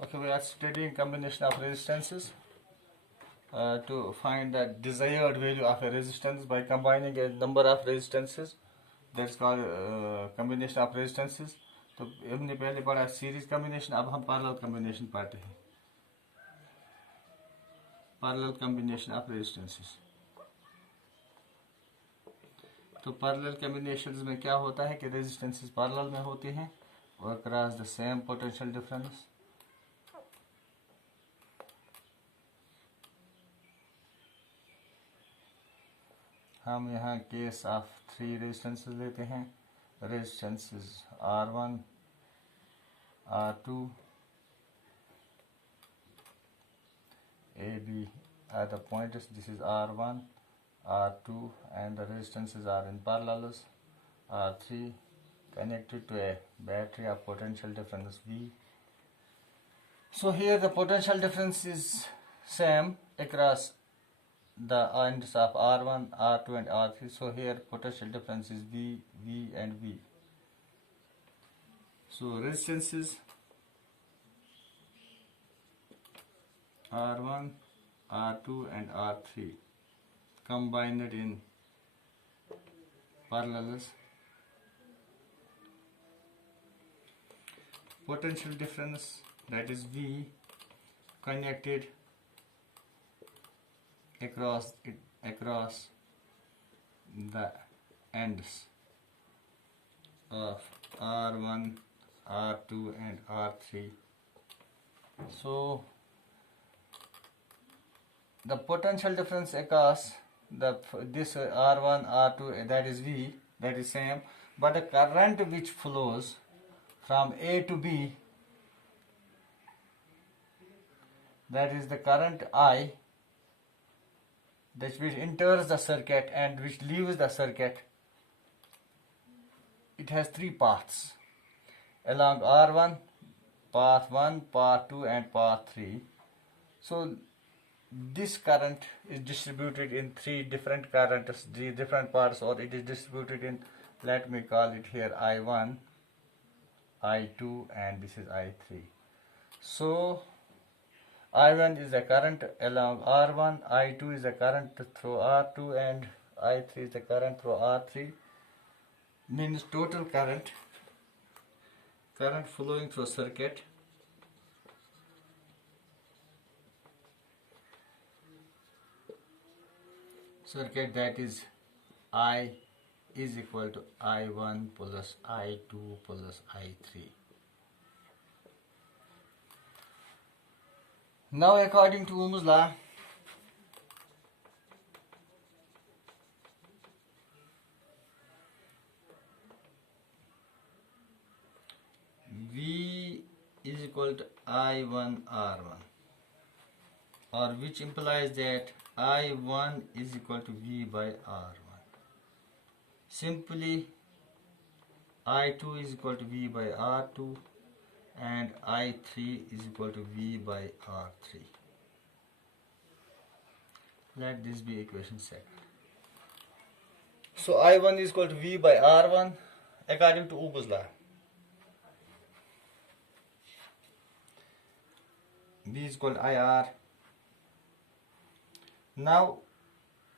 Okay, we are studying combination of resistances to find the desired value of a resistance by combining a number of resistances. That's called combination of resistances. तो हमने पहले पढ़ा series combination, अब हम parallel combination पढ़ते हैं, parallel combination of resistances. तो parallel combinations में क्या होता है कि रेजिस्टेंसेस पैरेलल में होते हैं और cross the same potential difference. हम यहाँ केस ऑफ 3 रेजिस्टेंसेस लेते हैं, resistances R1, R2, AB are the pointers. This is R1, R2, and the resistances are in parallels. R3 connected to a battery of potential difference V. So here the potential difference is same across the ends of R1, R2 and R3. So here potential difference is V, V and V. So resistances R1, R2 and R3 combined in parallels. Potential difference, that is V, connected across the ends of R1, R2 and R3. So the potential difference across this R1, R2, that is V, that is same, but the current which flows from A to B, that is the current I, that which enters the circuit and which leaves the circuit, it has 3 paths along R1, path 1, path 2 and path 3. So this current is distributed in 3 different currents, 3 different parts, or it is distributed in, let me call it here I1, I2 and this is I3. So I1 is the current along R1, I2 is the current through R2 and I3 is the current through R3. Means total current flowing through circuit that is I is equal to I1 plus I2 plus I3. Now according to Ohm's law, V is equal to I1 R1, or which implies that I1 is equal to V by R1. Simply I2 is equal to V by R2 and I3 is equal to V by R3. Let this be equation 2. So I1 is equal to V by R1 according to Ohm's law. V is equal to IR. Now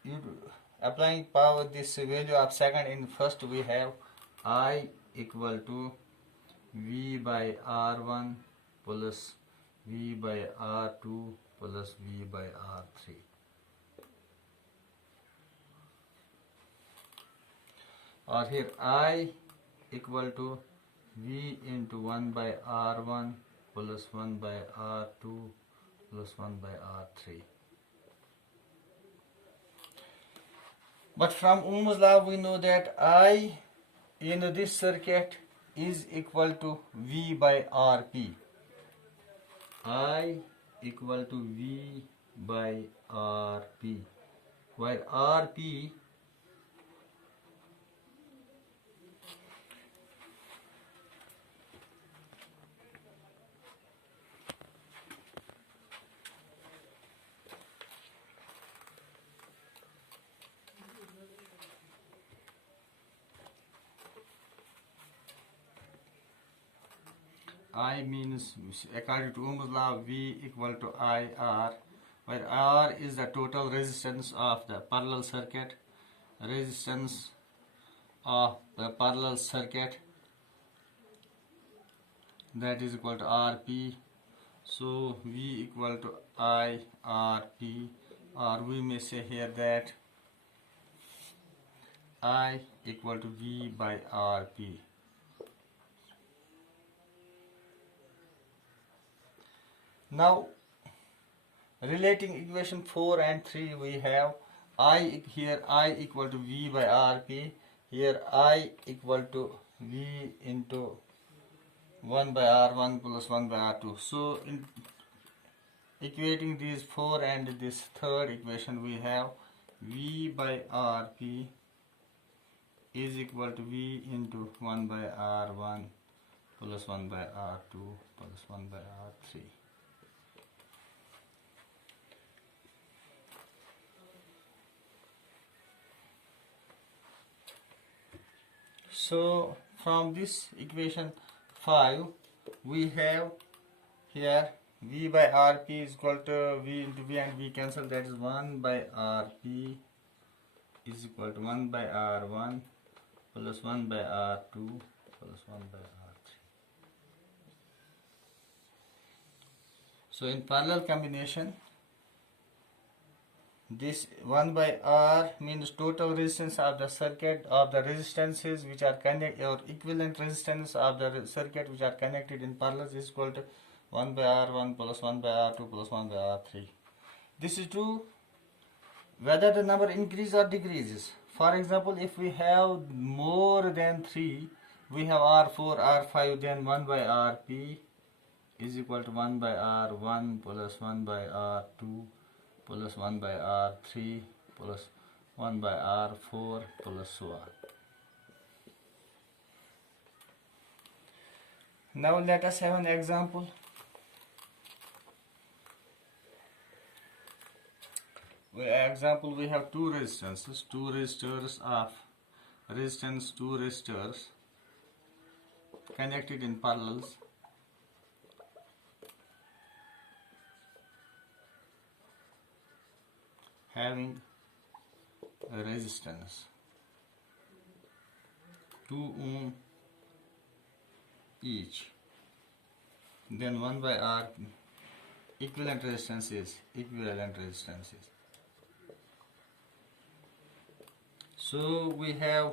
you applying power this value of second in first, we have I equal to V by R1 plus V by R2 plus V by R3. Or here I equal to V into 1 by R1 plus 1 by R2 plus 1 by R3. But from Ohm's law we know that I in this circuit is equal to V by Rp. I equal to V by Rp, where Rp I means, according to Ohm's law, V equal to IR, where R is the total resistance of the parallel circuit, resistance of the parallel circuit, that is equal to RP. So V equal to IRP, or we may say here that I equal to V by RP. Now, relating equation 4 and 3, we have I here, I equal to V by RP, here I equal to V into 1 by R1 plus 1 by R2. So in equating these 4 and this third equation, we have V by RP is equal to V into 1 by R1 plus 1 by R2 plus 1 by R3. So from this equation 5, we have here V by Rp is equal to V into V, and V cancel, that is 1 by Rp is equal to 1 by R1 plus 1 by R2 plus 1 by R3. So in parallel combination, this 1 by R means total resistance of the circuit of the resistances which are connected, or equivalent resistance of the circuit which are connected in parallel is equal to 1 by R1 plus 1 by R2 plus 1 by R3. This is true whether the number increases or decreases. For example, if we have more than 3, we have R4, R5, then 1 by Rp is equal to 1 by R1 plus 1 by R2 plus 1 by R3 plus 1 by R4 plus so on. Now let us have an example. We have two resistances, two resistors of resistance, two resistors connected in parallels. Having a resistance 2 ohm each, then 1 by R equivalent resistances. So we have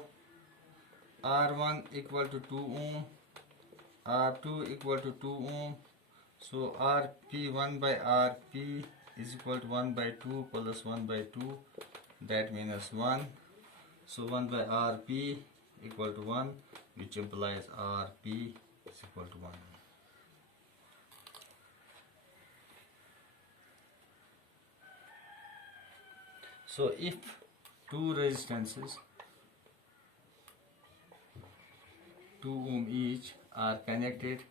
R1 equal to 2 ohm, R2 equal to 2 ohm, so Rp 1 by Rp is equal to 1 by 2 plus 1 by 2, that means 1. So 1 by Rp equal to 1, which implies Rp is equal to 1. So if two resistances 2 ohm each are connected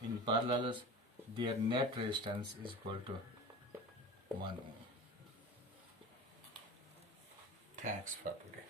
in parallels, their net resistance is equal to 1 ohm. Thanks for today.